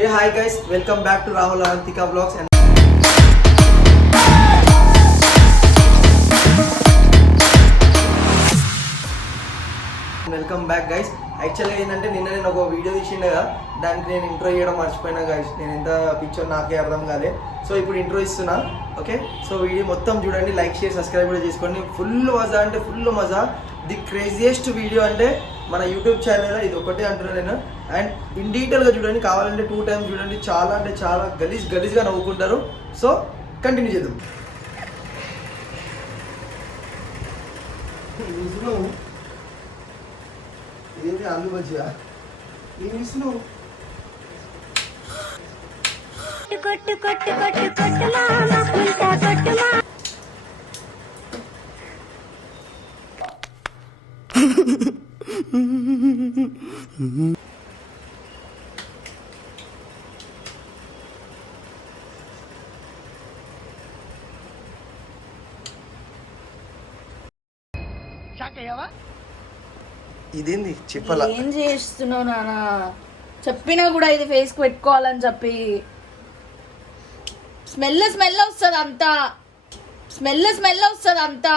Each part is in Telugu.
Hey hi guys, welcome back to Rahul Avantika Vlogs and welcome back guys. యాక్చువల్గా ఏంటంటే నిన్న నేను ఒక వీడియో తీసిండే కదా, దానికి నేను ఇంట్రో చేయడం మర్చిపోయినా గైస్. నేను ఎంత పిక్చర్ నాకే అర్థం కాలే. సో ఇప్పుడు ఇంట్రో ఇస్తున్నా, ఓకే. సో వీడియో మొత్తం చూడండి, లైక్ షేర్ సబ్స్క్రైబ్ కూడా చేసుకోండి. ఫుల్ మజా అంటే ఫుల్ మజా. ది క్రేజియస్ట్ వీడియో అంటే మన యూట్యూబ్ ఛానల్లో ఇది ఒకటే అంటున్నాను నేను. అండ్ ఇన్ డీటెయిల్గా చూడండి, కావాలంటే 2 times చూడండి. చాలా అంటే చాలా గలీజ్గా నవ్వుకుంటారు. సో కంటిన్యూ చేద్దాం. ఏంటి ఆలు బజ్జియా? నేను ఇస్తున్నావు కొట్టు కొట్టు కొట్టు కొట్టు మామా ఉంటా కొట్టు మా ఇదేంది చెప్పాలా? ఏం చేస్తున్నావు నాన్న? చెప్పినా కూడా ఇది ఫేస్ కు పెట్టుకోవాలని చెప్పి స్మెల్ వస్తుంది అంతా. స్మెల్ వస్తుంది అంతా.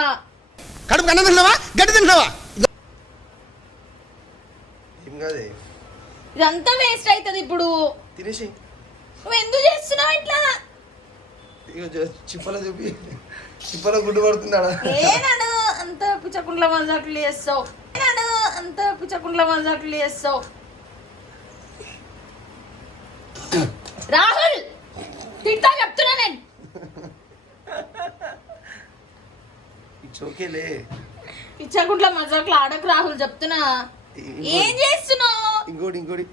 కడుపు కన్న తిన్నావా గడ్డి తిన్నావా? ఏం కాదే, ఇదంతా వేస్ట్ అవుతుంది ఇప్పుడు. తినేసి నువ్వు ఎందుకు చేస్తున్నావు ఇట్లా? చిప్పల చూపి చిప్పల గుడ్డు పడుతున్నాడా? ఏనాడు అంత పిచ్చకుండ్ల మజాకులు చేస్తావు? అంత పిచ్చకుండ్ల మజాకులు చేస్తావు? రాహుల్ తింటా చెప్తున్నా నేను. ఇట్స్ ఓకేలే. పిచ్చకుండ్ల మజాకులు ఆడకు రాహుల్, చెప్తున్నా. ఏం చేస్తున్నావు? ఇంకోటి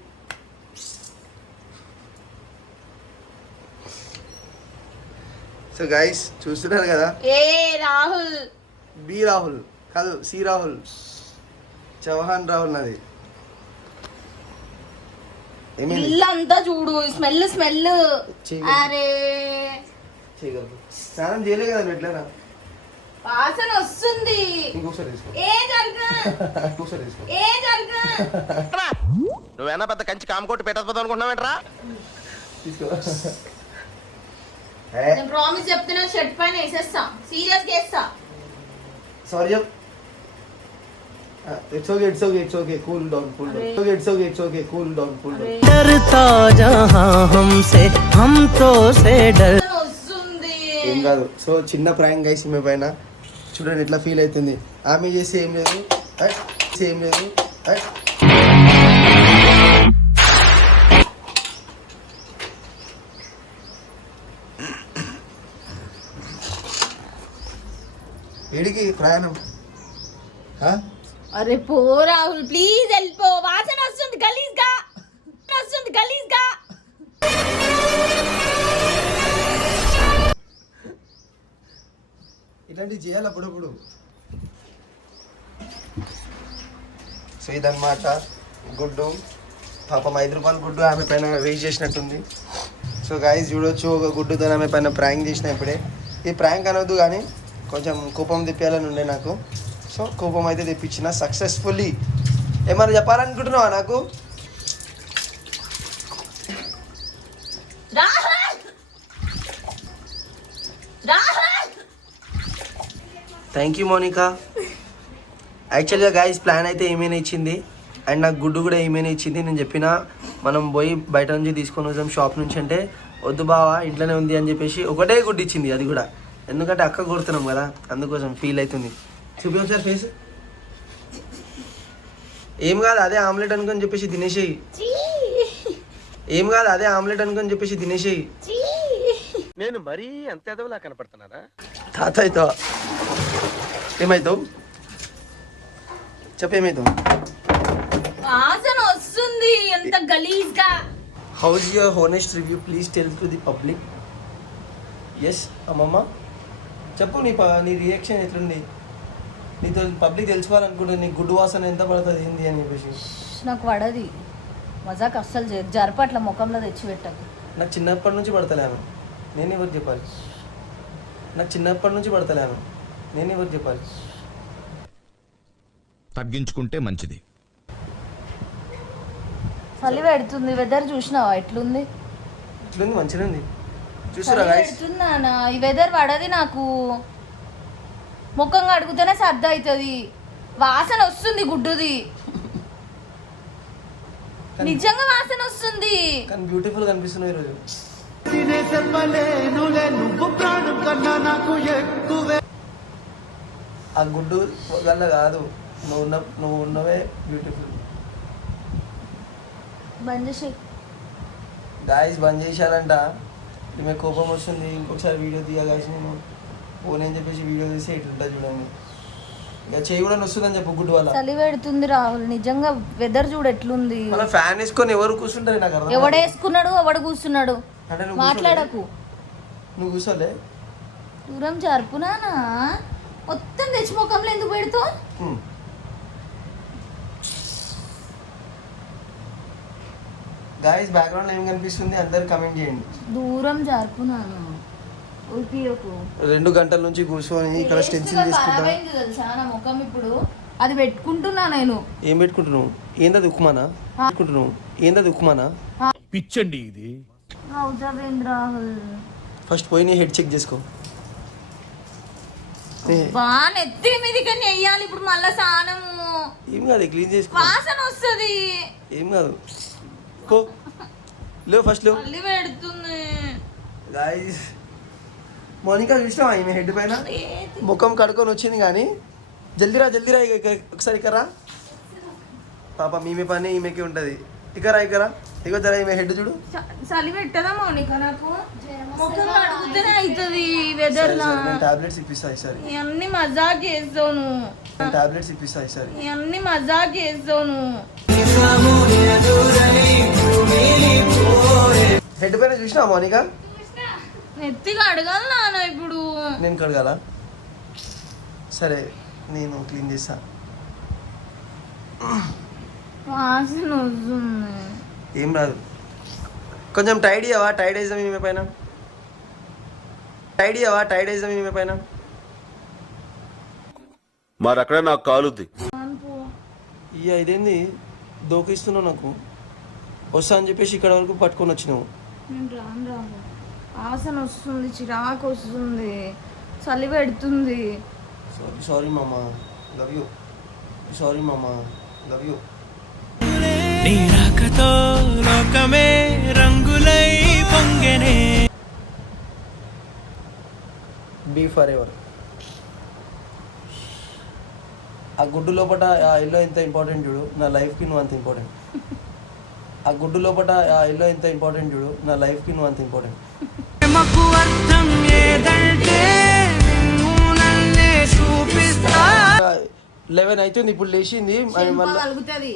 సో గైస్ చూస్తున్నారు కదా, ఏ రాహుల్? బి రాహుల్ కాదు, సి రాహుల్, చౌహాన్ రాహుల్ నాది. ఇల్లంతా చూడు, స్మెల్ అరే చేయగలరు. స్నానం చేయలే కదా ఎట్లనా? వాసన వస్తుంది. ఇంకొకసారి తీసుకో. ఇంకొకసారి తీసుకో. నువ్వేనా పెద్ద కంచి కామకోటి పెట్టకపోతావు అనుకుంటున్నావేంట్రా? తీసుకో. నేను ప్రామిస్ చెప్తున్నా, షర్ట్ పైన వేసేస్తా, సీరియస్ గా వేస్తా. సారీ చెప్. It's okay. Cool down. It's okay. Cool down. डरता जहां हमसे हम तो से डर. వస్తుంది. ఏం కాదు. సో చిన్న ప్రాంక్ గైస్ మీ పైన చూడండి ఎట్లా ఫీల్ అవుతుంది. ఆమె చేసి ఏం లేదు. ఏడికి ప్రయాణం? అరే పో రాహుల్, ప్లీజ్ వెళ్ళిపో. వాసన వస్తుంది గలీజ్గా. ఇట్లాంటివి చేయాలి అప్పుడప్పుడు. సో ఇదన్నమాట గుడ్డు. పాపం 5 రూపాయల గుడ్డు ఆమె పైన వేస్ట్ చేసినట్టుంది. సో గైస్ చూడొచ్చు, ఒక గుడ్డుతో ఆమె పైన ప్రాంక్ చేసిన. ఇప్పుడే ఈ ప్రాంక్ అనవద్దు కానీ కొంచెం కోపం తెప్పించాలని ఉండే నాకు. సో కోపం అయితే తెప్పించిన సక్సెస్ఫుల్లీ. ఏమన్నా చెప్పాలనుకుంటున్నావా నాకు? Thank you Monika. యాక్చువల్గా గైస్ ప్లాన్ అయితే ఏమైనా ఇచ్చింది, అండ్ నాకు గుడ్డు కూడా ఏమైనా ఇచ్చింది. నేను చెప్పిన మనం పోయి బయట నుంచి తీసుకొని వద్దాం షాప్ నుంచి అంటే, వద్దు బావా ఇంట్లోనే ఉంది అని చెప్పేసి ఒకటే గుడ్డు ఇచ్చింది. అది కూడా ఎందుకంటే అక్క కొడుతున్నాం కదా, అందుకోసం ఫీల్ అవుతుంది. చూపి ఒకసారి ఫేస్. ఏం కాదు అదే ఆమ్లెట్ అనుకొని చెప్పేసి తినేసేయి. నేను మరీ అంత ఎదవలా కనపడుతున్నారా? తాతయ్యతో ఏమవుతావు చెప్పేమవుతావు? వాసన వస్తుంది ఎంత గలీజ్గా. How's your honest review please tell to the public. Yes అమ్మమ్మ చెప్పు, నీ రియాక్షన్ ఎట్లుంది? నీతో పబ్లిక్ తెలుసుకోవాలనుకుంటే నీ గుడ్డు వాసన ఎంత పడుతుంది ఏంది అని చెప్పేసి. నాకు పడది మజాక్, అస్సలు జరపట్ల ముఖంలో తెచ్చి పెట్టకు. నాకు చిన్నప్పటి నుంచి పడతలేను, నేను ఎవరికి చెప్పాలి? తగ్గించుకుంటే మంచిది. చలి పెడుతుంది, వెదర్ చూసినావా ఎట్లుంది? ఇట్లుంది మంచిగా ఉంది చూసారా గైస్ పెడుతున్నానా ఈ వెదర్ పడది నాకు ముఖం కడుగుతూనే సర్ది అవుతుంది వాసన వస్తుంది గుడ్డుది నిజంగా వాసన వస్తుంది కానీ బ్యూటిఫుల్ కనిపిస్తున్నావు ఈరోజు ఆ గుడ్డు వల్ల కాదు నువ్వు ఉన్నవే బ్యూటిఫుల్ బంద్ చేసి గాయస్ బంద్ చేశారంట ఈమె కోపం వస్తుంది ఇంకొకసారి వీడియో తీయ గాయస్ నేను ఫోన్ అని చెప్పేసి వీడియో తీసి ఇట్లుంటా చూడండి ఇక చేయి కూడా వస్తుందని చెప్పు గుడ్డు వల్ల చలి పెడుతుంది రాహుల్ నిజంగా వెదర్ చూడు ఎట్లుంది మళ్ళీ ఫ్యాన్ వేసుకొని ఎవరు కూర్చుంటారు నాకు అర్థం ఎవడేసుకున్నాడు ఎవడు కూర్చున్నాడు అంటే నువ్వు మాట్లాడకు నువ్వు కూర్చోలే దూరం జరుపునానా మొత్తం తెచ్చి ముఖంలో ఎందుకు పెడుతావు గాయస్ బ్యాక్గ్రౌండ్ ఏం కనిపిస్తుంది అందరు కమెంట్ చేయండి దూరం జరుపునాను ఉల్పియకు 2 గంటల నుంచి కూర్చొని ఇక్కడ స్టెన్సిల్ చేసుకుంటా తెలుసా నా ముఖం ఇప్పుడు అది పెట్టుకుంటున్నా నేను ఏం పెట్టుకుంటున్నావు ఏందది ఉక్మానా పెట్టుకుంటున్నావు ఏందది ఉక్మానా పిచ్చండి ఇది రాహుల్ ఫస్ట్ పోయి నీ హెడ్ చెక్ చేసుకో బా నెత్తి మీదకి వెయ్యాలి ఇప్పుడు మళ్ళా స్నానము ఏం కాదు క్లీన్ చేసుకో వాసన వస్తుంది ఏం కాదు కో లేవు ఫస్ట్ లేవు మళ్ళీ పెడుతుంది గాయస్ మోనికా చూసినావా ఈమె హెడ్ పైన ముఖం కడుకొని వచ్చింది కానీ జల్దీరా ఒకసారి ఇక్కరా పాప మీమే పని ఈమెకి ఉంటుంది ఇక్కరా ఇగో జర ఈమె హెడ్ చూడు చలి పెట్టదా మౌనిక నాకు ముఖం కడుగుతూనే అవుతుంది వెదర్ లా నేను టాబ్లెట్స్ ఇప్పిస్తా ఈసారి ఇవన్నీ మజాక్ వేస్తావు నువ్వు నేను టాబ్లెట్స్ ఇప్పిస్తా ఈసారి ఇవన్నీ మజాక్ వేస్తావు నువ్వు హెడ్ పైన చూసినావా మోనికా నెత్తిగా అడగాలి నాన్న ఇప్పుడు నేను కడగాల సరే నేను క్లీన్ చేస్తా వాసన వస్తుంది ఏం రాదు కొంచెం టైడ్ అవ్వా టైడ్ వేద్దాం ఈమె పైన ఈమె పైన మరి అక్కడ నాకు కాలుద్ది ఇదేంది దోకిస్తున్నావు నాకు వస్తా అని చెప్పేసి ఇక్కడ వరకు పట్టుకొని వచ్చినావు నేను రాను వాసన వస్తుంది చిరాకు వస్తుంది చలి పెడుతుంది సారీ మామా లవ్ యూ నీ రాకతో లోకమే రంగులై పొంగెనే బీ ఫర్ ఎవర్ ఆ గుడ్డు లోపల ఆ ఇల్లు ఎంత ఇంపార్టెంట్ చూడు నా లైఫ్కి నువ్వు అంత ఇంపార్టెంట్ ఆ గుడ్డు లోపల ఆ ఇల్లు ఎంత ఇంపార్టెంట్ చూడు నా లైఫ్కి నువ్వు అంత ఇంపార్టెంట్ ప్రేమకు అర్థం ఏదంటే నువ్వు నన్నే చూపిస్తా 11 అవుతుంది ఇప్పుడు లేచింది కలుగుతుంది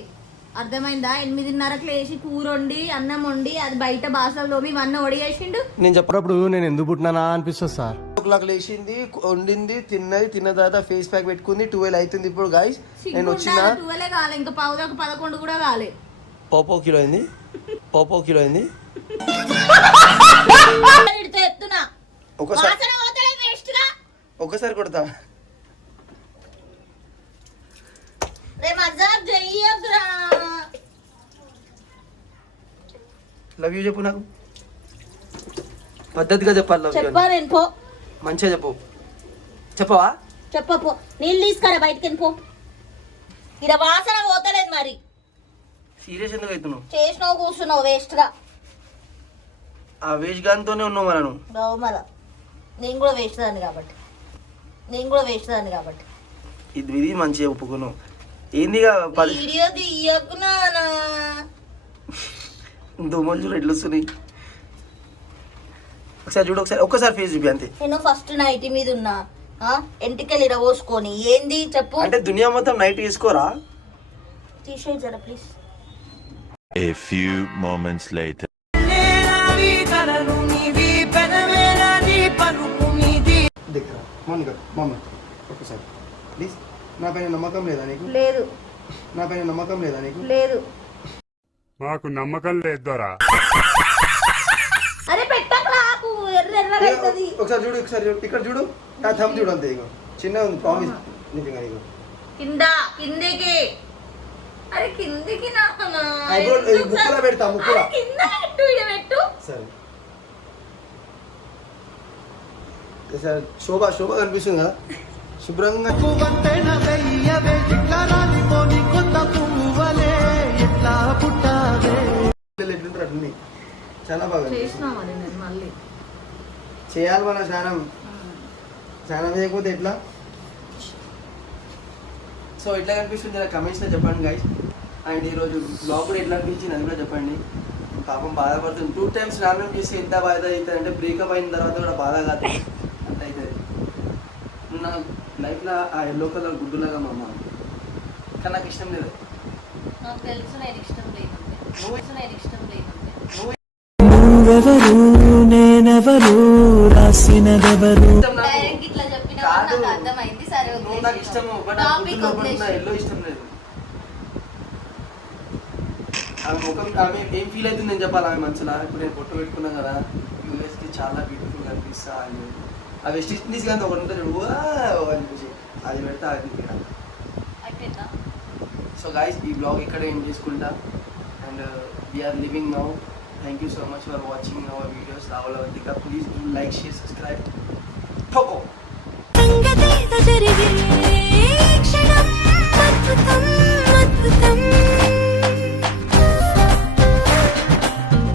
అర్థమైందా 8:30కి లేచి కూర వండి అన్నం వండి అది బయట బాసలు తోమి అన్నం వడిగేసిండు నేను చెప్పినప్పుడు నేను ఎందుకు పుట్టినానా అనిపిస్తుంది సార్ 2 లేచింది వండింది తిన్న తర్వాత ఫేస్ ప్యాక్ పెట్టుకుంది 12 అవుతుంది ఇప్పుడు గాయస్ నేను వచ్చిన 12 కాలే ఇంకా పావుదాకా 11 కూడా కాలే పోపో కిలో అయింది ఎత్తున్నా ఒకసారి కొడతా లవ్ యూ చెప్పు నాకు పద్ధతిగా చెప్పాలి లవ్ యూ చెప్పాను పో మంచిగా చెప్పవా చెప్పపో నీళ్ళు తీసుకురా బయటకి పో ఇక్కడ వాసన పోతలేదు మరి సీరియస్ ఎందుకు అవుతున్నావు చేసినావు కూర్చున్నావు వేస్ట్ గా ఆ వేష్ గానితోనే ఉన్నావు మనం మళ్ళా నేను కూడా వేస్ట్ దాన్ని కాబట్టి ఇది మంచిగా ఒప్పుకున్నావు ఏందిగా వీడియో తీయకు నానా దోమలు చూడు ఎట్లా వస్తున్నాయి ఒకసారి చూడు ఒక్కసారి ఫేస్ చూపి అంతే నేను ఫస్ట్ నైట్ మీద ఉన్నా ఎంటికలు ఇరవోసుకొని ఏంది చెప్పు అంటే దునియా మొత్తం నైట్ వేసుకోరా తీసేయి జర please A few moments later. దగ్గర మౌనిక ఒకసారి ప్లీజ్ నా పైన నమ్మకం లేదా నీకు లేదు మాకు నమ్మకం లేదు దొరా అరే పెట్టకు నాకు ఎర్రగా అవుతుంది ఒకసారి చూడు ఇక్కడ చూడు నా థమ్ చూడు అంతే ఇగో చిన్న ఉంది ప్రామిస్ నిజంగా ఇగో కిందికి అరే కిందికి నాన్న ముక్కులా పెడతా ముక్కులా కింద పెట్టు ఇడ పెట్టు సరే శోభ కనిపిస్తుంది కదా శుభ్రంగా ఎట్లుంటారు అట్లుంది చాలా బాగా కనిపిస్తుంది. చేసినా మరి నేను మళ్ళీ చేయాలి మన స్నానం చేయకపోతే ఎట్లా సో ఎట్లా కనిపిస్తుంది ఇలా కమెంట్స్లో చెప్పండి గైస్ అండ్ ఈరోజు బ్లాగ్ కూడా ఎట్లా అనిపించింది అది కూడా చెప్పండి పాపం బాధపడుతుంది 2 times స్నానం చేసి ఎంత బాధ అవుతుంది అంటే బ్రేకప్ అయిన తర్వాత కూడా బాధ కాదు అంత అవుతుంది నా లైఫ్లో ఆ ఎల్లో కలర్ గుడ్డులాగా మా అమ్మ కానీ నాకు ఇష్టం లేదు నాకు తెలుసు నేను ఇష్టం లేదు నువ్వెవరు నేనెవరు రాసినదెవరు ఇష్టం నాకు. డైరెక్ట్ ఇట్లా చెప్పినా కాదు. నాకు అర్థమైంది సరే నువ్వు నాకు ఇష్టము బట్ ఆ టాపిక్ గుడ్డు లోపల ఉన్న వదిలేసి ఎల్లో ఇష్టం లేదు ఆమె ముఖం ఆమె ఏం ఫీల్ అవుతుంది నేను చెప్పాలి ఆమె మనసులో ఇప్పుడు నేను పొట్టు పెట్టుకున్నా కదా యూఎస్కి చాలా బ్యూటిఫుల్ కనిపిస్తా అని ఆ వెస్ట్ ఇండీస్ కానీ ఒకటి ఉంటుంది అనిపించి అది పెడతా అది ఇక్కడ అయిపోయిందా సో గాయస్ ఈ బ్లాగ్ ఇక్కడే ఏం చేసుకుంటా and we're living now thank you so much for watching our videos రావాలవద్దిక please do like share subscribe సంగతేదో జరిగే